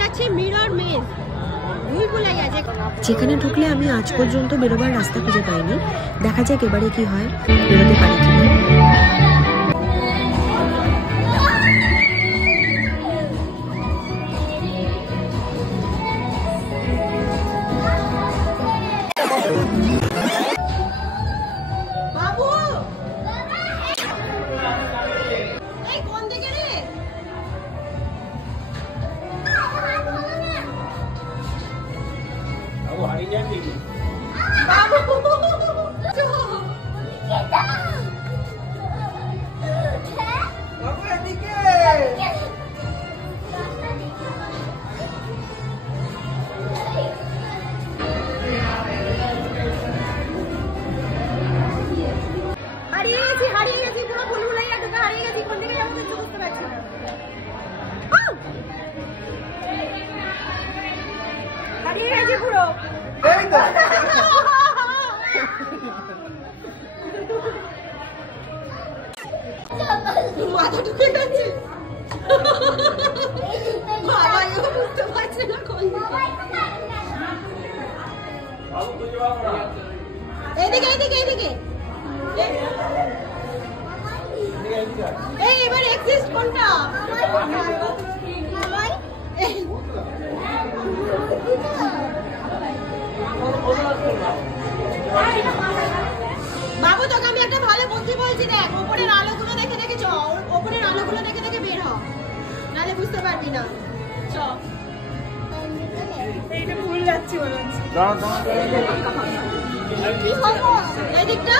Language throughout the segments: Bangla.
যাচ্ছি মিরর মেজ, ভুলভুলাইয়া যেখানে ঢুকলে আমি আজ পর্যন্ত বেরোবার রাস্তা খুঁজে পাইনি। দেখা যাক এবারে কি হয়, বেরোতে পারি কিনা। মাথা ঢুকে গেছে। বাবা এও বুঝতে পারছে না কোন এদিকে এদিকে এদিকে। এই এবার এক্সিস্ট কোনটা? বাবু তোকে আমি একটা ভালো বুদ্ধি বলছি, দেখ ওপরের আলোগুলো দেখে দেখে চ, ওপরের আলোগুলো দেখে দেখে বের হ, নাহলে বুঝতে পারবি না। চ, এইটা ভুল যাচ্ছি মনে হচ্ছে। এদিকটা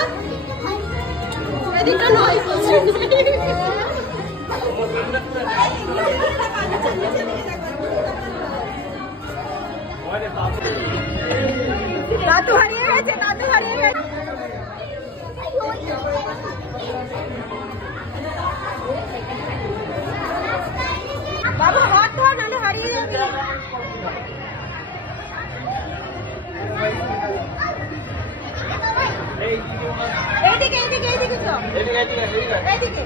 এদিকটা নয়, দাদু হারিয়ে গেছে, দাদু হারিয়ে গেছে। বাবু হাত ধর, নাহলে হারিয়ে যাবি। এইদিকে এইদিকে এইদিকে তো, এইদিকে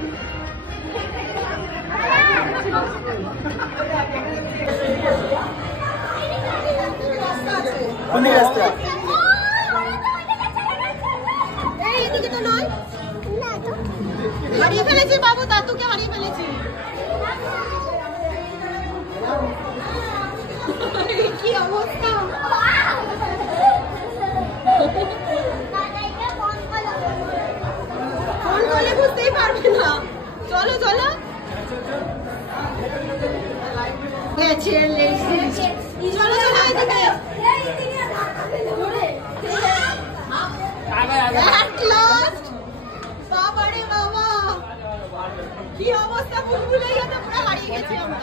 এইদিকে তো নয়। হারিয়ে ফেলেছি বাবু, দাদুকে হারিয়ে ফেলেছি। কি অবস্থা! ফোন করলে বুঝতেই পারবে না। চলো চলো, চলো চলো এদিকে। বাবা রে বাবা, কি অবস্থা! ভুলভুলাইয়া তো পুরো হারিয়ে গেছি আমরা।